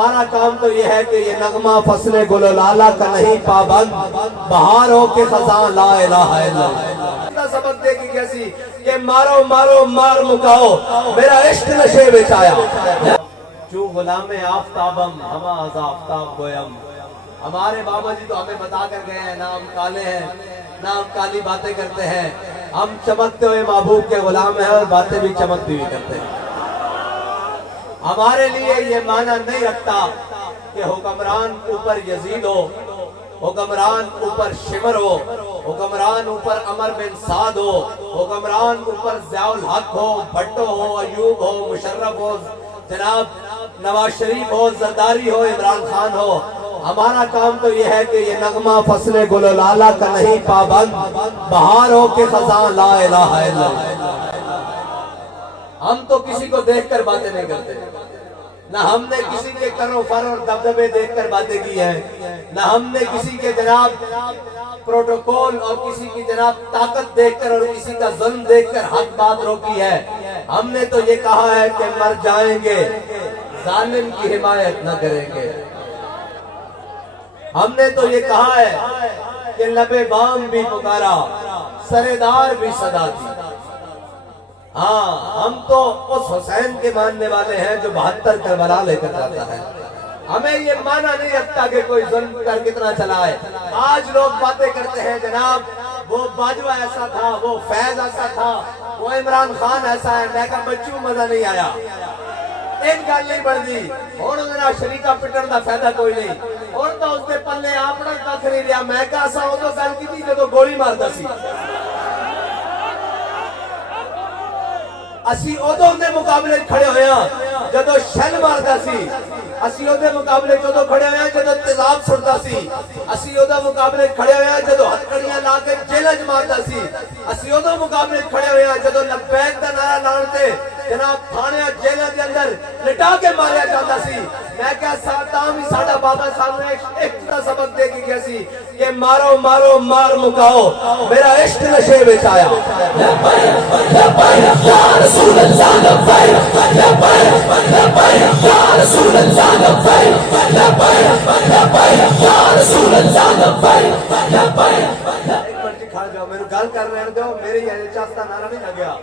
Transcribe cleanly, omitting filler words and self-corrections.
ہمارا کام تو یہ ہے کہ یہ نغمہ فصل گل و لالا کا نہیں پابند، بہار ہو کے خزاں لا الہ الا اللہ۔ سبق دے گی کیسی کہ مارو مارو مار مکاؤ میرا عشق نشے بچایا، چوں غلام آفتابم ہما از آفتاب گویم۔ ہمارے بابا جی تو ہمیں بتا کر گئے ہیں نام کالے ہیں، نام کالی باتیں کرتے ہیں، ہم چمکتے ہوئے محبوب کے غلام ہیں اور باتیں بھی چمکتی ہوئی کرتے ہیں۔ ہمارے لیے یہ معنی نہیں رکھتا کہ حکمران اوپر یزید ہو، حکمران اوپر شمر ہو، حکمران اوپر عمر بن سعد ہو، حکمران اوپر ضیاء الحق ہو، بھٹو ہو، ایوب ہو، مشرف ہو، جناب نواز شریف ہو، زرداری ہو، عمران خان ہو۔ ہمارا کام تو یہ ہے کہ یہ نغمہ فصل گل و لالا کا نہیں پابند، بہار ہو کے خزاں لا الہ الا اللہ۔ ہم تو کسی کو دیکھ کر باتیں نہیں کرتے، نہ ہم نے کسی کے کر و فر اور دبدبے دیکھ کر باتیں کی ہیں، نہ ہم نے کسی کے جناب پروٹوکول اور کسی کی جناب طاقت دیکھ کر اور کسی کا ظلم دیکھ کر حق بات روکی ہے۔ ہم نے تو یہ کہا ہے کہ مر جائیں گے ظالم کی حمایت نہ کریں گے۔ ہم نے تو یہ کہا ہے کہ لبے بام بھی پکارا سردار بھی صدا دی۔ ہاں ہم تو اس حسین کے ماننے والے ہیں جو 72 کربلا لے کر جاتا ہے۔ ہمیں یہ معنی نہیں رکھتا کہ کوئی ظلم کر کتنا چلا ہے۔ آج لوگ باتیں کرتے ہیں جناب وہ باجوہ ایسا تھا، وہ فیض ایسا تھا، وہ عمران خان ایسا ہے۔ میں کہا بچوں مزہ نہیں آیا، ایک گل نہیں بڑھ دی اور انہوں شریکہ پٹر دا فائدہ کوئی نہیں اور تو اس نے پلے اپنا کھ نہیں لیا۔ میں کہا سا وہ تو گل کی تھی جو گولی مارتا سی، اسی ادو دے مقابلے کھڑے ہوئے ہیں جدو شل مارتا سی، اسی ادو مقابلے جدو کھڑے ہوئے ہیں جدو تیزاب چھڑتا سی، اسی ادو مقابلے کھڑے ہوئے ہیں جدو ہتھکڑیاں لا کے جیلج مارتا سی، اسی ادو مقابلے کھڑے ہوئے ہیں جدو لبیک دا نعرہ لانتے جناب تھانے جیلہ دے اندر لٹا کے ماریا جاتا سی۔ میں کہا ساتام ہی ساڑھا بابا سامنے ایک سبق دے گی کیسی کہ مارو مارو مار مکاؤ میرا عشق نشے بچایا۔ یا رسول اللہ لبیک لبیک لبیک یا رسول اللہ لبیک لبیک لبیک یا رسول اللہ لبیک لبیک۔ ایک منٹ کھڑ جاؤ، میرے گل کر رہے ہو میرے یہ چاستہ نعرہ نہیں لگیا۔